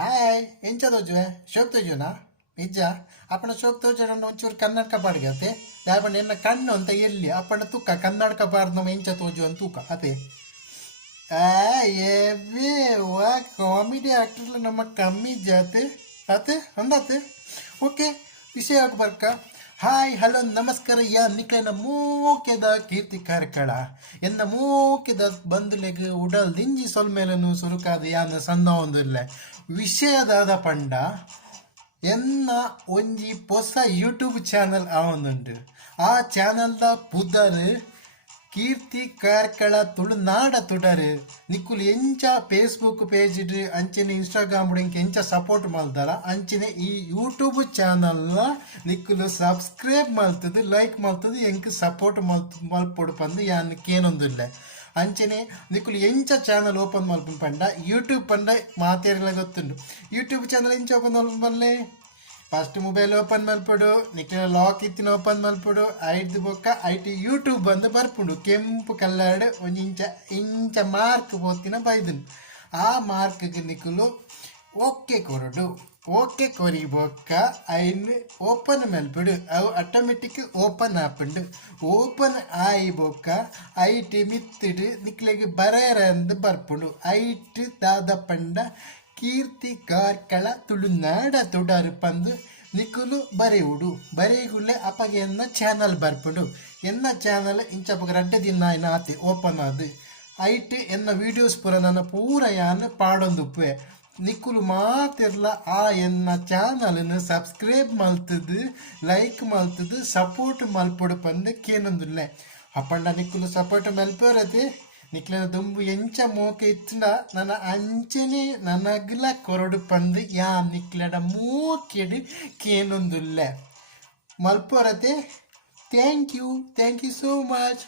hi ಎಂಚದೋಜುವೆ ಶೋಕ್ತೋಜುನಾ ನಿಜ ಅಪ್ಪನ ಶೋಕ್ತೋಜನ ಒಂಚೂರು ಕನ್ನಡಕ ಪಾಡ್ಗತೆ ಯಾಪಂಡ ಎನ್ನ ಕಣ್ಣು ಅಂತ ಎಲ್ಲಿ ಅಪ್ಪನ ತುಕ್ಕ ಕನ್ನಡಕ ಪಾಡ್ದು ನಮ್ಮ ಎಂಚ ತೋಜು ಅಂತ ತೂಕ ಅದೇ ಎವ್ವೇ ವಾ ಕಾಮಿಡಿ ಆಕ್ಟರ್ಲ ನಮ್ಮ ಕಮ್ಮಿ ಜಾತೆ ಅತೆ ಅಂದತೆ ಓಕೆ ವಿಷಯ ಬರ್ಕ ಹಾಯ್ ಹಲೋ ನಮಸ್ಕಾರ ಯಾ ನಿಕ್ಲೆನ ಮೂಕೆದ ಕೀರ್ತಿ ಕಾರ್ಕಳ ಎನ್ನ ಮೂಕೆದ ಬಂದುಲೆಗ್ ಉಡಲ್ ದಿಂಜಿ ಸೊಲ್ಮೇಲನು ಸುರುಕಾದ ಯಾನ ಸಣ್ಣ ಒಂದಿಲ್ಲ ವಿಷಯದಾದ ಪಂಡ ಎನ್ನ ಒಂಜಿ ಹೊಸ ಯೂಟ್ಯೂಬ್ ಚಾನಲ್ ಆವೊಂದುಂಡು ಆ ಚಾನಲ್ದ ಪುದರ್ ಕೀರ್ತಿ ಕಾರ್ಕಳ ತುಳುನಾಡ ತುಡರು ನಿಕ್ಕುಲು ಎಂಚ ಫೇಸ್ಬುಕ್ ಪೇಜ್ ಅಂಚನೆ ಇನ್ಸ್ಟಾಗ್ರಾಮ್ ಎಂಚ ಸಪೋರ್ಟ್ ಮಲ್ತಾರ ಅಂಚನೆ ಈ ಯೂಟ್ಯೂಬ್ ಚಾನಲ್ನ ನಿಕ್ಕುಲು ಸಬ್ಸ್ಕ್ರೈಬ್ ಮಲ್ತದು ಲೈಕ್ ಮಲ್ತದು ಎಂಕ್ ಸಪೋರ್ಟ್ ಮಲ್ಪೊಡು ಪಂದು ಯಾನ್ ಕೇನೊಂದುಲ್ಲೆ ಅಂಚನೆ ನಿಕ್ಕುಲು ಎಂಚ ಚಾನಲ್ ಓಪನ್ ಮಲ್ಪು ಪಂಡ ಯೂಟ್ಯೂಬ್ ಪಂಡ ಮಾತೇರಲ ಗೊತ್ತುಂಡು ಯೂಟ್ಯೂಬ್ ಚಾನಲ್ ಎಂಚ ಓಪನ್ ಮಲ್ಪು ಪನ್ಲೆ ಫಸ್ಟ್ ಮೊಬೈಲ್ ಓಪನ್ ಮಲ್ಪಡು ನಿಕ್ಲಿನ ಲಾಕ್ ಇತ್ತಿನ ಓಪನ್ ಮಲ್ಪಡು ಐದು ಬೊಕ್ಕ ಐಟಿ ಯೂಟ್ಯೂಬ್ ಬಂದು ಬರ್ಪುಂಡು ಕೆಂಪು ಕಲ್ಲರ್ಡ್ ಒಂಜಿ ಇಂಚ ಮಾರ್ಕ್ ಪೋತಿನ ಬೈದನು ಆ ಮಾರ್ಕ್ಗೆ ನಿಕ್ಕುಲು ಓಕೆ ಕೊರಡು ಓಕೆ ಕೊರಿ ಬೊಕ್ಕ ಐನ್ ಓಪನ್ ಮಲ್ಪಡು ಅವು ಆಟೋಮೆಟಿಕ್ ಓಪನ್ ಆಪುಂಡು ಓಪನ್ ಆಯಿ ಬೊಕ್ಕ ಐಟಿ ಮಿತ್ತಿಡು ನಿಕ್ಲಿಗೆ ಬರೆಯರಂದು ಬರ್ಪುಂಡು ಐಟ್ ದಾದ ಪಂಡ ಕೀರ್ತಿ ಕಾರ್ಕಳ ತುಳುನಾಡ ತುಡರು ಪಂದು ನಿಕ್ಕುಲು ಬರೆಯುಡು ಬರೆಯುಗುಳ್ಳೆ ಅಪ್ಪಗೆ ಎನ್ನ ಚಾನಲ್ ಬರ್ಪುಡು ಎನ್ನ ಚಾನಲ್ ಇಂಚಪ್ಪಗೆ ರಡ್ಡೆ ದಿನ ಆತಿ ಓಪನ್ ಆದು ಐಟ್ ಎನ್ನ ವೀಡಿಯೋಸ್ ಪೂರ ನನ್ನ ಪೂರ ಯಾನ್ ಪಾಡೊಂದುಪ್ಪೆ ನಿಕ್ಕುಲು ಮಾತಿರ್ಲ ಆ ಎನ್ನ ಚಾನಲ್ನ ಸಬ್ಸ್ಕ್ರೈಬ್ ಮಲ್ತದು ಲೈಕ್ ಮಲ್ತದು ಸಪೋರ್ಟ್ ಮಲ್ಪೊಡು ಪಂದು ಕೇನೊಂದುಲ್ಲೆ ಅಪ್ಪಂಡ ನಿಕ್ಕುಲು ಸಪೋರ್ಟ್ ಮಲ್ಪರತೆ ನಿಕ್ಲಿನ ದುಂಬು ಎಂಚ ಮೋಕೆ ಇತ್ತಂಡ ನನ್ನ ಅಂಚನೆ ನನಗ್ಲ ಕೊರಡು ಪಂದು ಯಾ ನಿಕ್ಲಡ ಮೂಕೆಡು ಕೇನೊಂದುಲ್ಲೆ ಮಲ್ಪೊರತೆ ಥ್ಯಾಂಕ್ ಯು ಸೋ ಮಚ್